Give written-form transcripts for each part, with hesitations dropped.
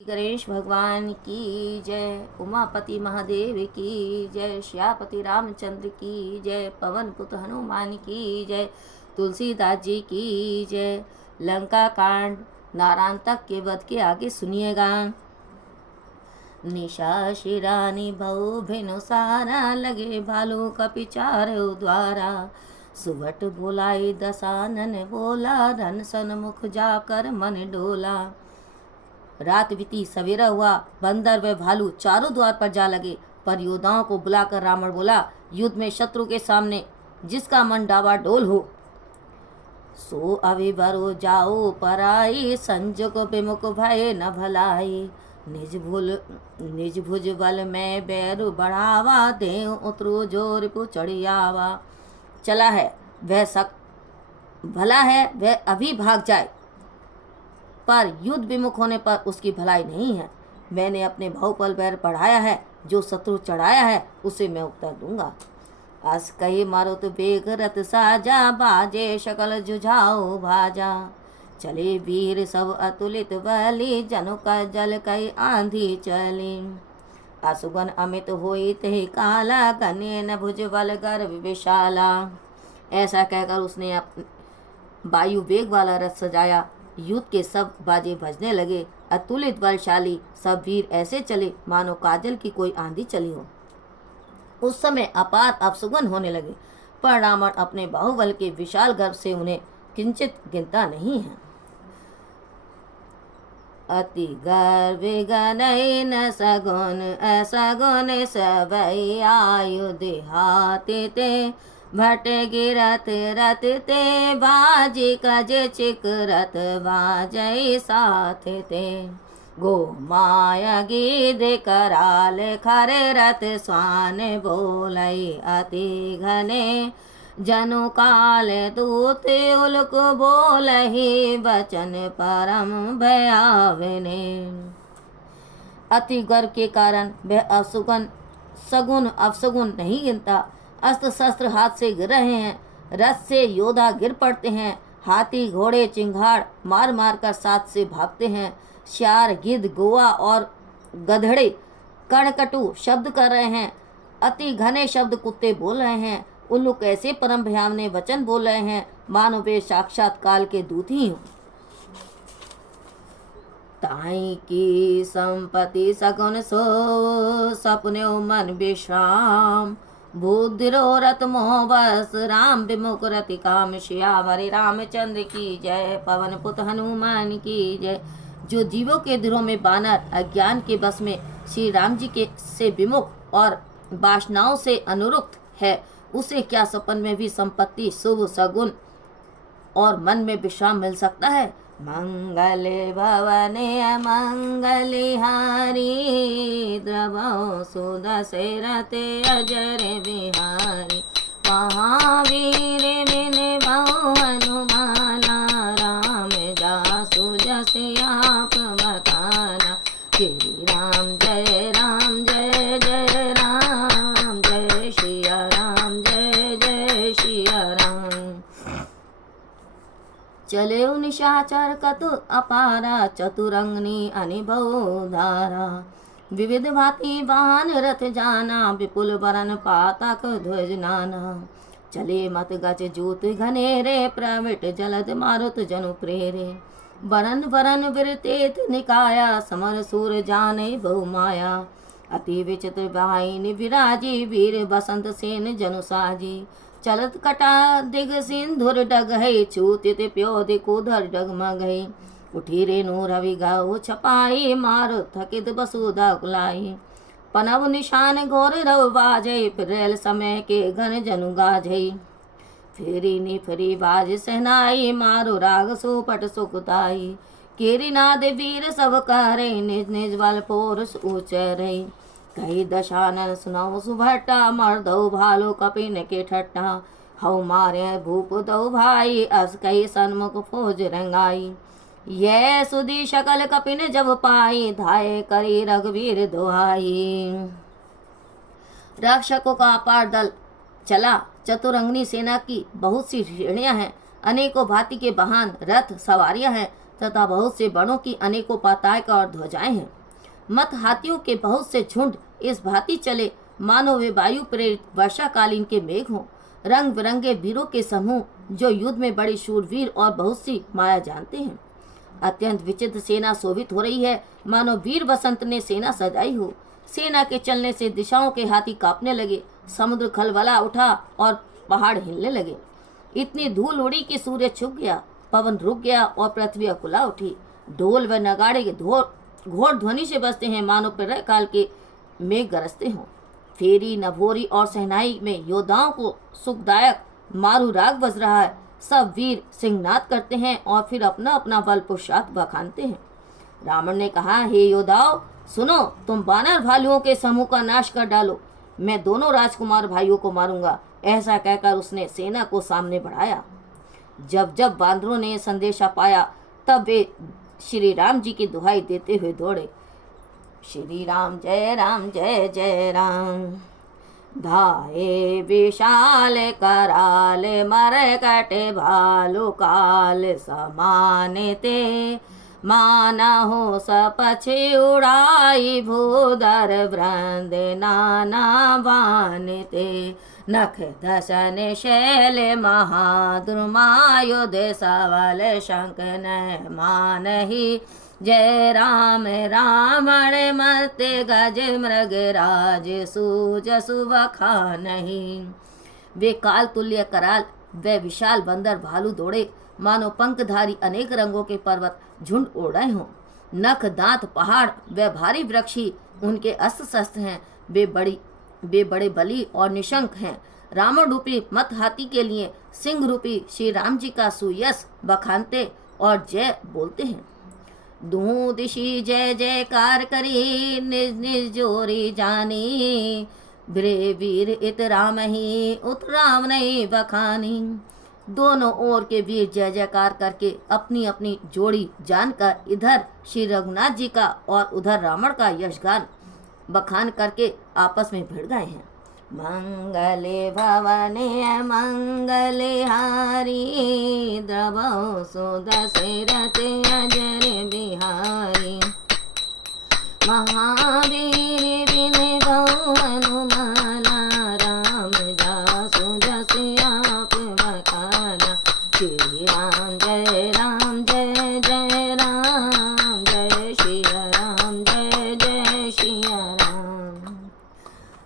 गणेश भगवान की जय, उमापति महादेव की जय, श्यापति रामचंद्र की जय, पवन पुत्र हनुमान की जय, तुलसीदास जी की जय। लंका कांड नारायण तक के वध के आगे सुनिएगा। निशा शिरानी भऊ भेनु सारा, लगे भालू कपिचार द्वारा। सुबट बोलाई दसानन बोला, रन सन्मुख जाकर मन डोला। रात बीती, सवेरा हुआ, बंदर व भालू चारों द्वार पर जा लगे। पर योद्धाओं को बुलाकर रावण बोला, युद्ध में शत्रु के सामने जिसका मन डावाडोल हो सो अविभरो जाओ पराई, संजोग विमुख भय न भलाई। निज भुज बल में बैरु बढ़ावा, दे उतरो जो रिपु चढ़ियावा। चला है वह सक भला है वह अभी भाग जाए, पर युद्ध विमुख होने पर उसकी भलाई नहीं है। मैंने अपने बहुपल बैर बढ़ाया है, जो शत्रु चढ़ाया है उसे मैं उत्तर दूंगा। अस कही मारुत बेग रत साजा, बाजे शकल जुझाओ भाजा। चले वीर सब अतुलित बली, जनु का जल कई आंधी चली। असुगन अमित होई ते काला, गने न भुज बल गर्भ विशाला। ऐसा कहकर उसने वायु वेग वाला रथ सजाया। युद्ध के सब बाजे बजने लगे। अतुलित बलशाली सब वीर ऐसे चले मानो काजल की कोई आंधी चली हो। उस समय अपार अपसुगन होने लगे, पर रावण अपने बाहुबल के विशाल गर्भ से उन्हें किंचित गिनता नहीं है। अति गर्भ गनई न सगुन, असगुन सबई आयु देहाते ते। भट गिरत रत ते, बाजी कजे चिक रत बाजई साथ ते। गो माया गिद कराल खरे रत, स्वान बोलई अति घने। जनु काल दूत उलक बोलहि, वचन परम भयावने। अति गर्व के कारण वह सगुन अवसगुन नहीं गिनता। अस्त्र शस्त्र हाथ से गिर रहे हैं, रथ से योद्धा गिर पड़ते हैं। हाथी घोड़े चिंगाड़ मार मार कर साथ से भागते हैं। श्यार गिद्ध गोवा और गधड़े कणकटु शब्द कर रहे हैं। अति घने शब्द कुत्ते बोल रहे हैं। उल्लू ऐसे परम भयावने वचन बोल रहे हैं मानो वे साक्षात काल के दूत ही हों। ताई की संपत्ति सगुन सो, सपने मन विश्राम। बुद्धिरो रत मोह बस, राम विमुख रति काम। श्यावरि रामचंद्र की जय, पवन पुत्र हनुमान की जय। जो जीवों के दिलों में बानर अज्ञान के बस में श्री राम जी के से विमुख और वासनाओं से अनुरुक्त है, उसे क्या सपन में भी संपत्ति शुभ सगुन और मन में विश्राम मिल सकता है। मंगले भवने मंगली हारी, द्रवो सुदशरथे अजर बिहारी। महावीर बिन बहु हनुमाना, राम जासु जस आप बखाना। श्री राम जय राम जय जय राम, जय श्रिया राम जय जय श्रिया राम। चले निशाचर कतु अपारा, चतुरंगनी अनिभव धारा। विविध भांति वाहन रथ जाना, विपुल बरन पातक ध्वज नाना। चले मत गज जूत घनेरे, प्रविट जलद मारुत जनु प्रेरे। बरन बरन विरतेत निकाया, समर सूर जाने बहु माया। अति विचित्र वाहिनी विराजी, वीर बसंत सेन जनु साजी। चलत कटा दिग सिंधुर डगहि, छूतित प्योद कुधर डगमगहि। उठी रेणु रवि गौ छपाई, मारो थकित बसुधा कुलाई। पनव निशान घोर रव बाजै, फिरेल समय के घन जनु गाजै। फेरी निफरी बाज सहनाई, मारो राग सुपट सुकुताई। केरी नाद वीर सब करे, निज निज बल पोरुष उचरै। कही दशानन सुनाओ सुभट्टा, मर्दौ भालो कपिन के ठट्टा। हऊ मारे भूप दो भाई, अस कही सन्मुख फौज रंगाई। यह सुधी शकल कपिन जब पाई, धाये करी रघुवीर दोहाई। रक्षकों का अपार दल चला। चतुरंगनी सेना की बहुत सी श्रेणियां हैं, अनेकों भांति के वाहन रथ सवारियां हैं। तथा बहुत से बड़ों की अनेकों पताका और ध्वजाएं हैं। मत हाथियों के बहुत से झुंड इस भांति चले मानो वे वायु प्रेरित वर्षाकालीन के मेघ हों। रंग बिरंगे वीरों के समूह जो युद्ध में बड़े शूरवीर और बहुत सी माया जानते हैं। अत्यंत विचित्र सेना शोभित हो रही है, मानो वीर बसंत ने सेना सजाई हो। सेना के चलने से दिशाओं के हाथी कांपने लगे, समुद्र खलबला उठा और पहाड़ हिलने लगे। इतनी धूल उड़ी कि सूर्य छुप गया, पवन रुक गया और पृथ्वी अकुला उठी। ढोल व नगाड़े के घोर ध्वनि से बजते हैं, मानो प्रलय काल के मेघ गरजते हों। फेरी, नभोरी और सहनाई में योद्धाओं को सुखदायक मारू राग बज रहा है। सब वीर सिंहनाद करते हैं और फिर अपना अपना बल पुरुषार्थ बखानते हैं। रावण ने कहा, हे योद्धाओं सुनो, तुम वानर भालुओं के समूह का नाश कर डालो, मैं दोनों राजकुमार भाइयों को मारूंगा। ऐसा कहकर उसने सेना को सामने बढ़ाया। जब जब बांदरों ने संदेशा पाया तब वे श्री राम जी की दुहाई देते हुए दौड़े। श्री राम जय जय राम। धाये विशाल कराल मर कटे भालू काल समाने ते। माना हो सपछे उड़ाई भूधर वृंद नाना वानते। नख दशन शैल महाद्रुमायुध सवल शंख न मानहि। जय राम रावण मर्त्य गज मृग राज सूज सुबखानहि। वे काल तुल्य कराल वे विशाल बंदर भालू दौड़े, मानो पंखधारी अनेक रंगों के पर्वत झुंड उड़ रहे हों। नख दांत पहाड़ वे भारी वृक्षी उनके अस्त्र शस्त्र हैं। वे बड़े बली और निशंक हैं। रावण रूपी मत हाथी के लिए सिंह रूपी श्री राम जी का सुयश बखानते और जय बोलते हैं। दूं दिशी जय जयकार करी निज निज जोरी जानी। ब्रे वीर इत राम ही उत राम नहीं बखानी। दोनों ओर के वीर जय जयकार करके अपनी अपनी जोड़ी जानकर इधर श्री रघुनाथ जी का और उधर रावण का यशगान बखान करके आपस में भिड़ गए हैं। मंगले भवने मंगले हारी। द्रवो सुदशरथ अजर बिहारी। महावीर बिन बहु हनुमान। राम जासु जस आप बखाना। श्री राम जय जय राम। जय श्री राम जय श्री राम।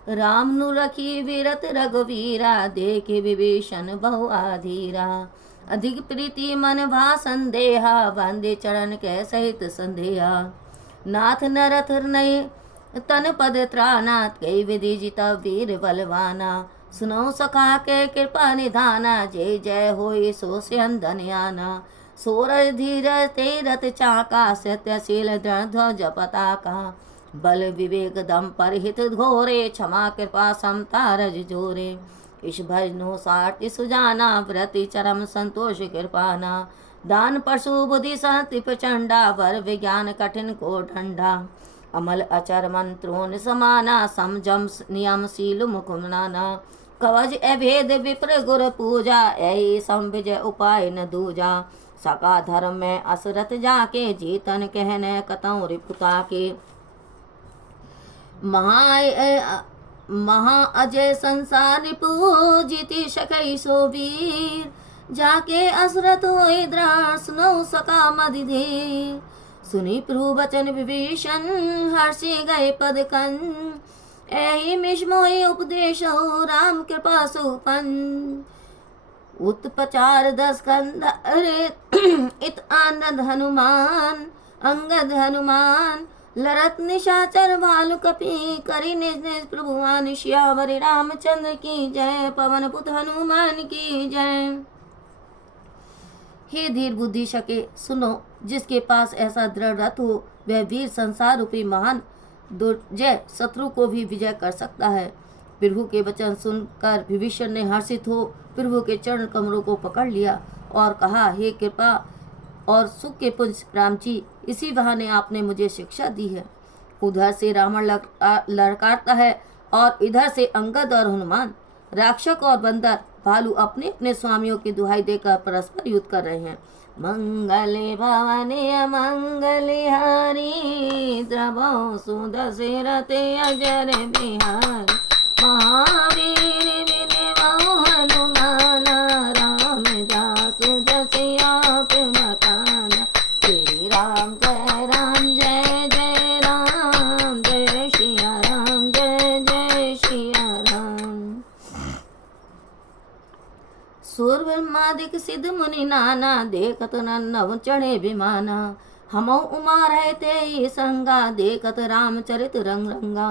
राम नु रखी विरत रघुवीरा। देखे विभीषण बहु आधीरा। अधिक प्रीति मन भा संदेहा। वंदे चरण के सहित संदेहा। नाथ नरथ नहीं तन पद त्राना। कई विधि जिता वीर बलवाना। सुनो सखा के कृपा निधाना। जय जय होई सो स्यंदन आना। सोरज धीरज तेरथ चाका। सत्यशील दृढ़ ध्वज पताका। बल विवेक दम परहित घोरे। क्षमा कृपा समता रज जोरे। इस भजनो साठ सुजाना। व्रति चरम संतोष कृपाना। दान पशु बुद्धि सहति प्रचंडा। वर विज्ञान कठिन को ठंडा। अमल अचर मंत्रों समाना। समझम नियम शील मुकुम नाना। कवच अभेद विप्र गुर पूजा। ऐ संविजय उपाय न दूजा। सका धर्म में असरत जाके। जीतन कहने कतौ रिपुता के। महा अजय संसार पूजिति सकई सो वीर। जाके असरत होई दृढ़ सुनो सका मदि धीर। सुनी प्रभु वचन विभीषण हर्षि गए पद कन। एहि मिष मोहि उपदेश हो राम कृपा सुपन। उत्पचार 10 कंध अरे इत आनंद हनुमान। अंगद हनुमान लरत निशाचर भालु कपि। करि निज निज प्रभुआन। श्यावरि रामचंद्र की जय। पवन पुत हनुमान की जय। हे धीर बुद्धि शके सुनो, जिसके पास ऐसा दृढ़ रथ हो वह वीर संसार रूपी महान दुर्जय शत्रु को भी विजय कर सकता है। प्रभु के वचन सुनकर विभीषण ने हर्षित हो प्रभु के चरण कमरों को पकड़ लिया और कहा, हे कृपा और सुख के पुंज राम जी, इसी बहाने आपने मुझे शिक्षा दी है। उधर से रावण लड़काता है और इधर से अंगद और हनुमान, राक्षस और बंदर भालू अपने अपने स्वामियों की दुहाई देकर परस्पर युद्ध कर रहे हैं। मंगले भवने अमंगले हरि द्रवौ सुदशरथ अजर बिहारी महावीर विनयौ हनुमान राम जासु जसिया प्रमकाना श्री राम जय जय राम जय सिया राम जय सिया राम। सूर ब्रह्मादिक सिद्ध मुनि नाना देखत नव चढ़े विमाना हमौ उमा रहते संगा देखत रामचरित रंग रंगा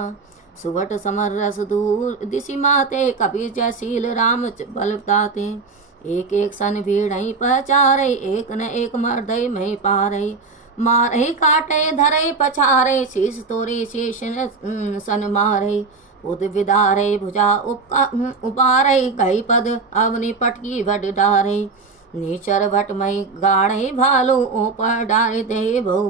सुवट समर रस दूर दिशि माते कबीर जयशील राम बलताते एक एक सन भीड़ पचारे एक न एक मर्दय मही पारे मारे काटे धरे पछारे शीश तोरे शीश सन मारे उद विदारे भुजा उबारे गई पद अवनि पटकी भट डारे नीचर भट मई गाड़े भालू ऊपर डारे दे बहु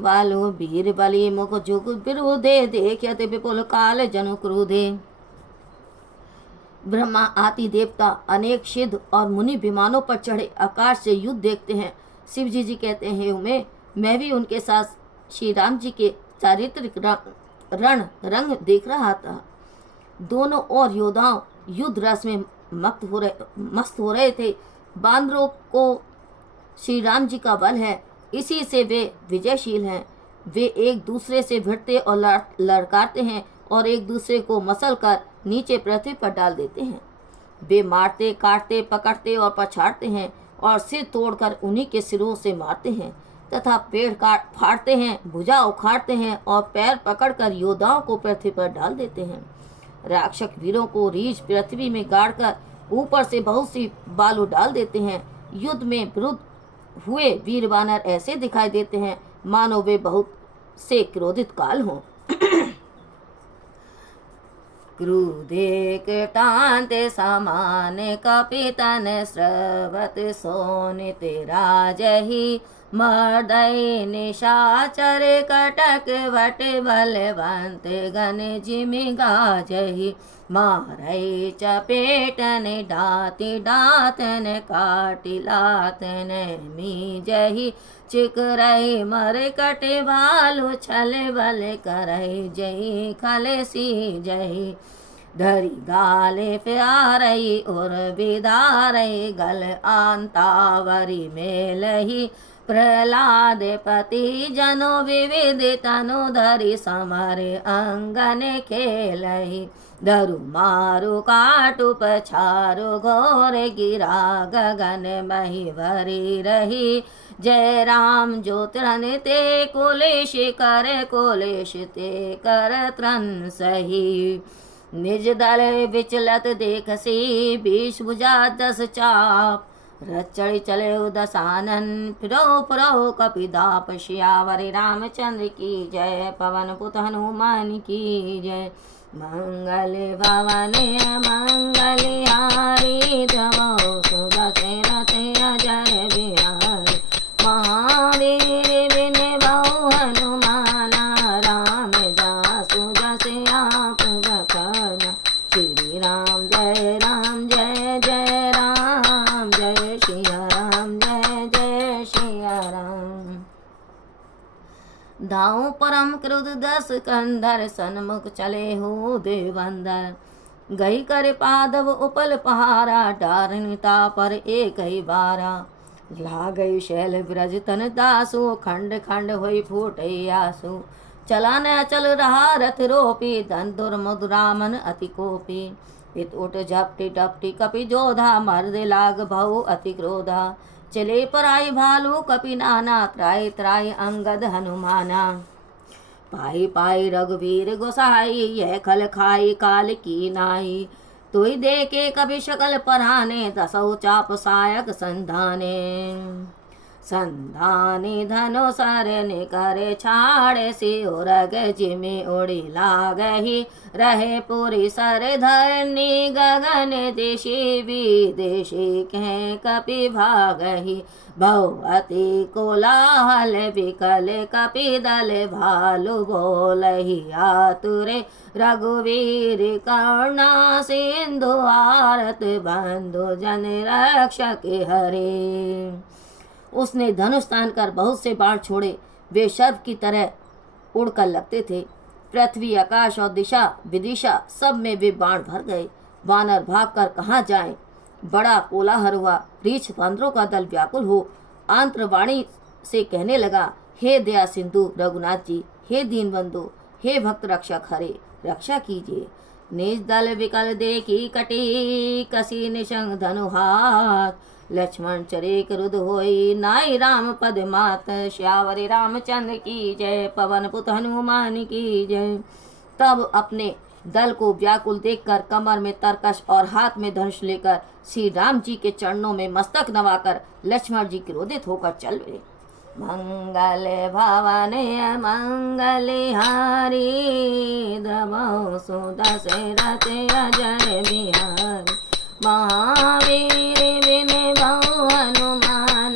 बालू वीर बलि मुख जुग विरुदे देखत विपुल काल जनु क्रोधे। ब्रह्मा आदि देवता अनेक सिद्ध और मुनि विमानों पर चढ़े आकाश से युद्ध देखते हैं। शिव जी कहते हैं मैं भी उनके साथ श्री राम जी के चारित्रिक रण रंग देख रहा था। दोनों और योद्धाओं युद्ध रस में मस्त हो रहे थे। बांदरों को श्री राम जी का बल है, इसी से वे विजयशील हैं। वे एक दूसरे से भिड़ते और लड़काते हैं और एक दूसरे को मसल कर नीचे पृथ्वी पर डाल देते हैं। वे मारते काटते पकड़ते और पछाड़ते हैं और सिर तोड़कर उन्हीं के सिरों से मारते हैं तथा पेड़ काट फाड़ते हैं, भुजा उखाड़ते हैं और पैर पकड़कर योद्धाओं को पृथ्वी पर डाल देते हैं। राक्षस वीरों को रीछ पृथ्वी में गाड़कर ऊपर से बहुत सी बालू डाल देते हैं। युद्ध में विरुद्ध हुए वीर वानर ऐसे दिखाई देते हैं मानो वे बहुत से क्रोधित काल हों। क्रोधे कृतांते समान कपितन स्रवत सोनित राजहि मर्दय निशाचर कटक वट बलवंत गण जिमि गाजहि मारई चपेटन डाति डातन काटिलातन मीजहि चिकरई मर कट भालू छल बल करई जई खलसी जई धरी गाले प्यारई और विदारई गल आंतावरी मेलही प्रहलाद पति जनो विविध तनु धरि समर अंगन खेलहि धरु मारु काटु पछारु घोर गिरा गगन मही भरी रही जय राम जो तृण ते कुलेश ते कर त्रन सही निज दल विचलत देखसी बीस भुजा 10 चाप रचड़ चले दसानन फिरो कपिदाप श्यावरि रामचंद्र की जय पवन पुत हनुमान की जय मंगल भवन मंगल हारी द्रवौ सुदशरथ अजर बिहारी महावीर विनयौ हनुमान राम जासु जसिया प्रभु श्री राम जय जय राम जय सिया राम जय सिया राम। दाऊ परम क्रुद्ध 10 कंधर सन्मुख चले हो देवंदर गई कर पादव उपल पहारा डारनिता पर एक ही बारा ला गई शैल ब्रज तन दासु खंड खंड होई फूटे आसु चला न चल रहा रथ रोपी धन दुर्मुद्रामन अति कोपी इत उठ झपटी टपटी कपि जोधा मर्द लाग भऊ अति क्रोधा चले पर आई भालू कपि नाना त्राय त्राय अंगद हनुमाना पाई पाई रघुवीर गोसाई यह खल खाई काल की नाई तुई देखे कभी शकल पराने 10 चाप सायक संधाने संधानी धनु सरनि करे छाड़े सिउरग जिमि उड़ी लागहि रहे पुरी सर धरनी गगन देशी विदेशी कह कपि भागहि भगवती कोलाहल विकल कपि दल भालु बोलहि आतुरे रघुवीर करुणा सिंधु आरत बंधु जन रक्षक हरे। उसने धनुष तान कर बहुत से बाण छोड़े, वे शब्द की तरह उड़कर लगते थे। पृथ्वी, आकाश और दिशा विदिशा सब में वे बाण भर गए। वानर भागकर कहाँ जाएं? बड़ा कोलाहल हुआ। रीछ बंदरों का दल व्याकुल हो आंत्रवाणी से कहने लगा, हे दया सिंधु रघुनाथ जी, हे दीन बंधु, हे भक्त रक्षक हरे, रक्षा कीजिए। निज दल विकल देखी कटी कसी निशंग धनु हाथ, लक्ष्मण चरे क्रुद्ध होई नाई राम पद मात। श्यावरी रामचंद्र की जय, पवन पुत हनुमान की जय। तब अपने दल को व्याकुल देखकर कमर में तरकश और हाथ में धनुष लेकर श्री राम जी के चरणों में मस्तक नवाकर लक्ष्मण जी क्रोधित होकर चल पड़े। मंगल भवन मंगल हारी, द्रवौ सुदशरथ अजर बिहारी। महावीर विनय बहु हनुमान,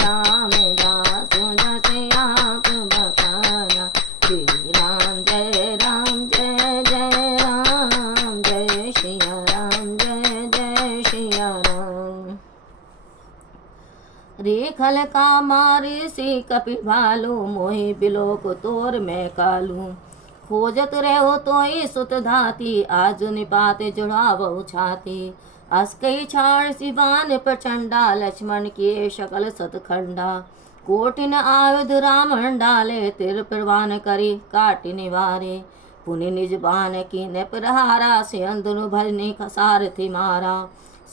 रामदास जस आप बखाना। श्री राम जय राम जय जय राम, जय सिया राम जय जय सिया राम। रेखल का मारे से कपि भालू, मोहि बिलोक तोर मैं कालू। खोजत रहो तोई सुत धाती, आज निपात जुड़ावो छाती। अस्कई छाड़ सिवान प्रचंडा, लक्ष्मण के शकल सतखंडा। कोटिन आयुध रामन डाले, तिर प्रवान करी काटि निवारे। पुनि निज बान की न प्रहारा, सियंधनु भजने सारथि मारा।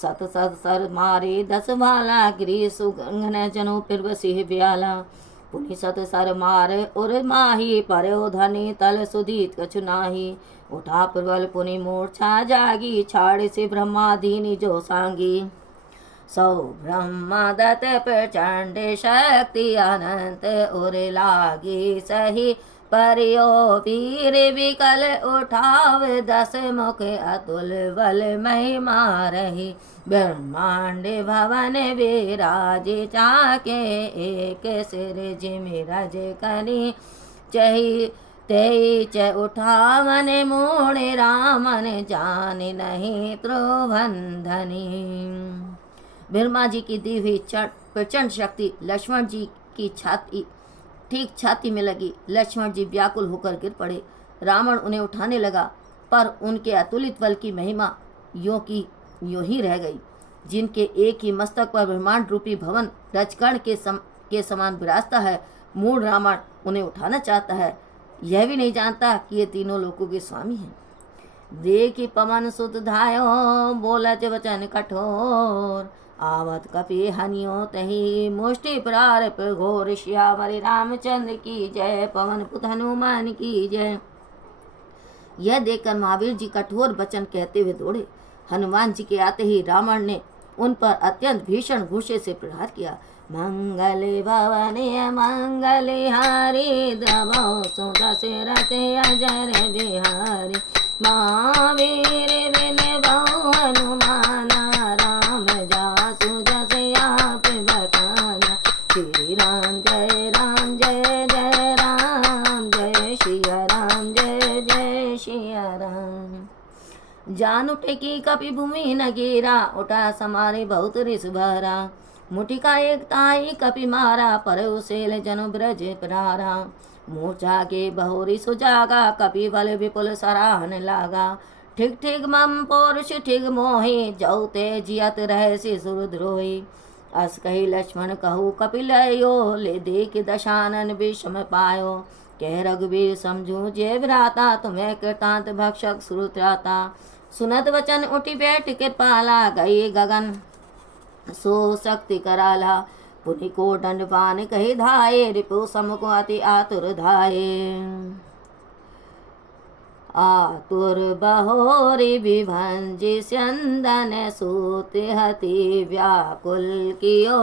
सत सत सर मारे 10 भाला, गिरी सुगंघन जनो पिरवसी ब्याला। पुनि सत सर मार उर माही, पर्यो धनी तल सुधीत कछु नाही। उठा प्रबल पुनि मूर्छा जागी, छाड़ से ब्रह्मादीनि जो सांगी। सौ ब्रह्मा दत्त प्रचंड शक्ति अनंत, उर लागी सही परियो वीर विकल उठाव। 10 मुख अतुल बल महिमा रही, ब्रह्मांड भवन विराज चाके। एक सिर जिमि रज कनि चही, तेई च उठावन मोड़े रामन जान नहीं त्रोभंधनी। ब्रह्मा जी की दी हुई प्रचंड शक्ति लक्ष्मण जी की ठीक छाती में लगी। लक्ष्मण जी व्याकुल होकर गिर पड़े। रावण उन्हें उठाने लगा, पर उनके अतुलित बल की महिमा यों की यों ही रह गई। जिनके एक ही मस्तक पर ब्रह्मांड रूपी भवन रजकर्ण के समान विराजता है, मूढ़ रावण उन्हें उठाना चाहता है। यह भी नहीं जानता कि ये तीनों लोकों के स्वामी हैं। देखी पवन सुत धायो, बोलत वचन कठोर। आवत कपि हनियो तही, मुष्टि प्रारप घोर। श्यावरि रामचंद्र की जय, पवन पुत हनुमान की जय। यह देखकर महावीर जी कठोर वचन कहते हुए दौड़े। हनुमान जी के आते ही रावण ने उन पर अत्यंत भीषण घूसे से प्रहार किया। मंगल भवने मंगल हारी, द्रवौ सुदशरथ अजर बिहारी। महावीर विनय बहु हनुमान, राम जासु जस आप बखाना। श्री राम जय राम जय जय राम, जय सिया राम जय जय सिया राम। जान उठे की कपि भूमि न गिरा, उठा समारे बहुत रिस भरा। मुठि का एक ताई कपि मारा, पर उसेल जनु ब्रज प्रारा। मूर्छा के बहुरी सुजागा, कपि बल विपुल सराहन लागा। ठीक ठीक मम पौरुष ठीक मोहि, जौ ते जियत रहे सुरद्रोही। अस कही लक्ष्मण कहू कपिलयो, ले देख दशानन विषम पायो। कह रघुवीर समझू जे भ्राता, तुम्हें कृतांत भक्षक श्रुत्राता। सुनत वचन उठी बैठ कृपाला, गई गगन सो शक्ति कराला। पुनि को दंडवान कही धाये, रिपु समुख अति आतुर धाये। आतुर बहोरी विभंजि स्यंदन सूत हति व्याकुल कियो।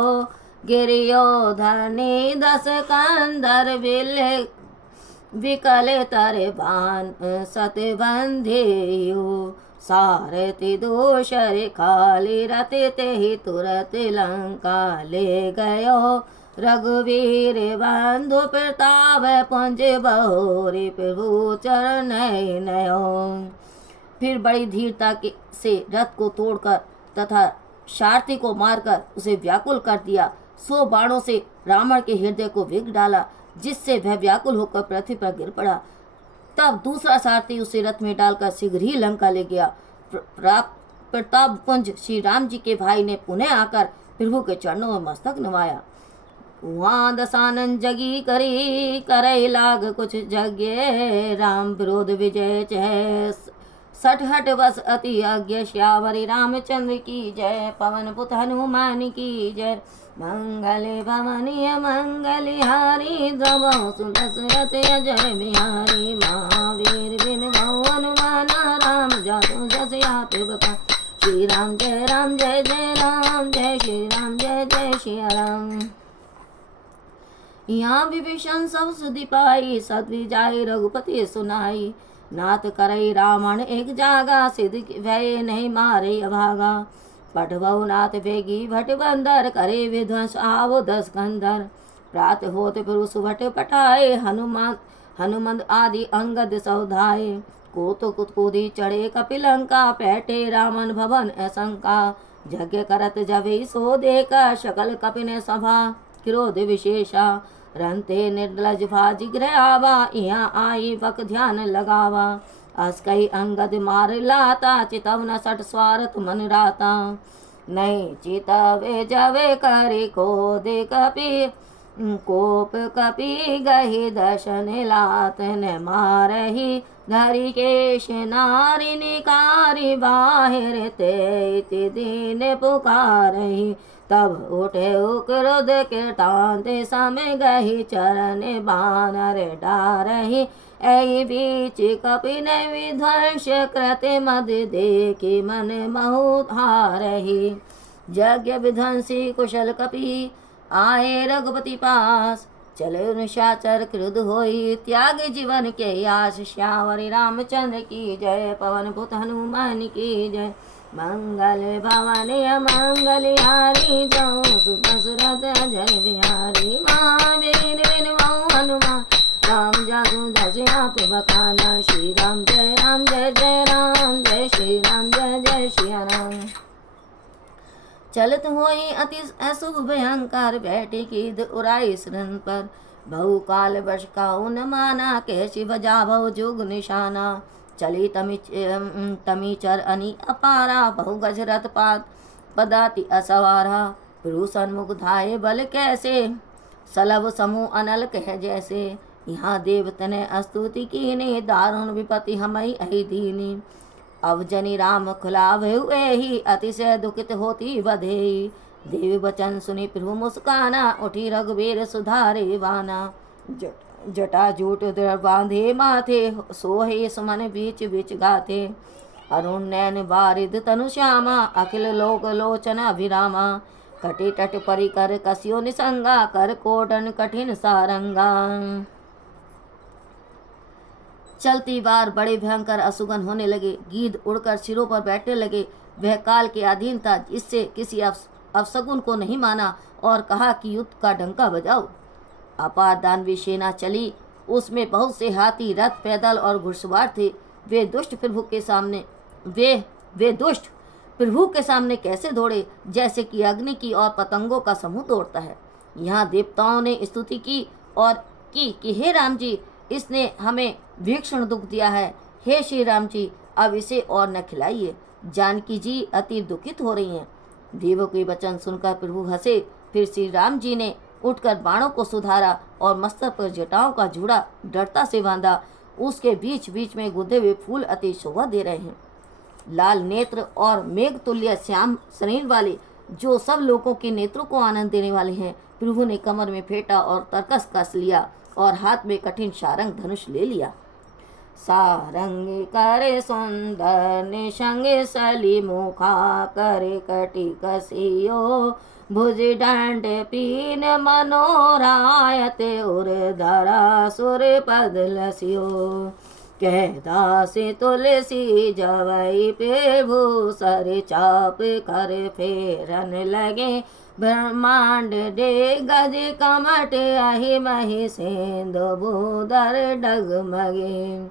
गिरियोधनी 10 कंधर विकल तर बान सतबंधियो सारथि दूषर खाली रथ ते तुरत लंका ले गयो रघुवीर बंधु प्रताप पुंज बहोरी प्रभु चरण नयो। फिर बड़ी धीरता से रथ को तोड़कर तथा सारथी को मारकर उसे व्याकुल कर दिया। 100 बाणों से रावण के हृदय को विग डाला, जिससे वह व्याकुल होकर पृथ्वी पर गिर पड़ा। तब दूसरा सारथी उसे रथ में डालकर शीघ्र ही लंका ले गया। प्रताप पुंज श्री राम जी के भाई ने पुनः आकर प्रभु के चरणों में मस्तक नवाया। वहाँ दशानन जगी करी करे लाग कुछ जगे राम विरोध विजय चह 60 बस अति अज्ञ श्यावरी रामचंद्र की जय पवन पुत हनुमान की जय मंगल भवनीय मंगलिहारी द्रवो सुदशरथ अजय बिहारी महावीर बिन भव हनुमान राम जातो जस याति बका श्री राम जय जय राम जय श्री राम जय श्री राम। यहाँ विभीषण सब सुधि पाई सद्वि जाय रघुपति सुनाई नाथ करई रावण एक जागा सिद्ध भय नहीं मारे अभागा पटभव नाथ बेगी भट बंदर करे विध्वंस आवो 10 कंधर प्रात होत पुरुष भट पटाए हनुमंत आदि अंगद सौधाए कोत कुतकुदी चढ़े कपिलंका पैटे रामन भवन असंका यज्ञ करत जवे सो देखा शकल कपिने सभा क्रोध विशेषा रंते निर्लज भाज ग्रह आवा यहाँ आई बक ध्यान लगावा अस्कई अंगद मार लाता चितव न सट स्वार्थ मन राता नहीं चितवे जवे करे को दे कपि कोप कपि गही दर्शन लात न मारही धरि केश नारी निकारी बाहिर ते दीन पुकारही तब उठे क्रोध कीर्तांते समय गही चरण बानर डारही ऐ बीच कपिन विध्वंस कृत मद देखी मन बहुत हारही यज्ञ विध्वंसी कुशल कपि आए रघुपति पास चले अनुशाचर क्रुद्ध होई त्याग जीवन के आस श्यावरी रामचंद्र की जय पवन पुत हनुमान की जय मंगल भवनीय मंगलिहारी जौ सुदशरथ अजय बिहारी महावीर बिन भव हनुमान राम जासु जस याति बखाना श्री राम जय राम जय श्री राम जय श्री राम। चलत होई अति अशुभ भयंकर बैठी कीद उड़ाई शरण पर बहुकाल वर्ष का उन माना कैसी बजा भव जुग निशाना चली तमी चर अनि अपारा बहु गज रथ पात पदाति असवारा प्रभु सन्मुख धाये बल कैसे सलभ समूह अनल कह जैसे यहाँ देवत ने स्तुति कीने दारुण विपति हमई अहि दीनी अब जनि राम खुलावे ही अतिशय दुखित होती बधेई देव वचन सुनी प्रभु मुस्काना उठी रघुवीर सुधारे वाना जटा जूट बांधे माथे सोहे सुमन बीच बीच गाथे अरुण नैन बारिद तनु श्यामा अखिल लोक लोचन अभिरामा कटे तट परिकर कसियो निसंगा कर कोडन कठिन सारंगा। चलती बार बड़े भयंकर असुगन होने लगे, गीध उड़कर सिरों पर बैठने लगे। वह काल के अधीन था, इससे किसी अवसगुन को नहीं माना और कहा कि युद्ध का डंका बजाओ। अपार दानवी सेना चली, उसमें बहुत से हाथी रथ पैदल और घुड़सवार थे। वे दुष्ट प्रभु के सामने कैसे दौड़े, जैसे कि अग्नि की और पतंगों का समूह दौड़ता है। यहाँ देवताओं ने स्तुति की और कि हे राम जी, इसने हमें भीषण दुख दिया है। हे श्री राम जी, अब इसे और न खिलाइए। जानकी जी अति दुखित हो रही हैं। देवों के वचन सुनकर प्रभु हंसे। फिर श्री राम जी ने उठकर बाणों को सुधारा और मस्तक पर जटाओं का जूड़ा डरता से बांधा। उसके बीच बीच में गुदे हुए फूल अति शोभा दे रहे हैं। लाल नेत्र और मेघ तुल्य श्याम शरीर वाले, जो सब लोगों के नेत्रों को आनंद देने वाले हैं, प्रभु ने कमर में फेंटा और तरकस कस लिया और हाथ में कठिन सारंग धनुष ले लिया। सारंगी करे सुंदर निशंग सली मुखा करे कटी कसियो भुज दंड पीन मनोरायत उर धरा सुर पद लसियो कहता से तुलसी जवई पे भूसर चाप कर फेरन लगे ब्रह्मांड डे गज कमट अहि महि सेंदु भूधर डगमगे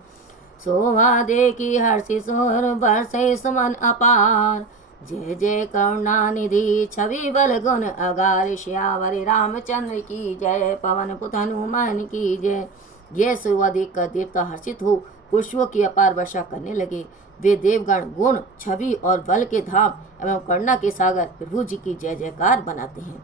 शोभा देखी हर्षि सोर बरसे सुमन अपार जय जय करुणानिधि छवि बल गुण अगार श्यावरी रामचंद्र की जय पवन पुत हनुमान की जय। ये सुवधिक देवता हर्षित हो पुष्पों की अपार वर्षा करने लगे। वे देवगण गुण छवि और बल के धाम एवं करुणा के सागर प्रभु जी की जय जयकार बनाते हैं।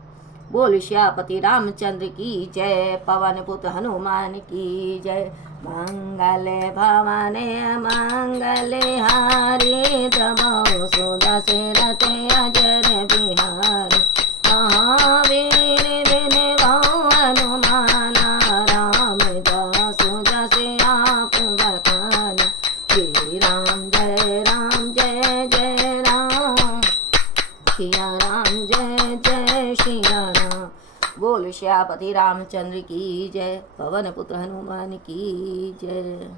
बोल श्यापति रामचंद्र की जय पवन पुत्र हनुमान की जय। मंगल भवने मंगल हारी तमो सुदशरथ अजर बिहारी महावीर बिन बहु हनुमान राम दासु जसे आप बखाना श्री राम जय जय राम सिया राम जय जय सिया राम। बोल श्यापति रामचंद्र की जय पवन पुत्र हनुमान की जय।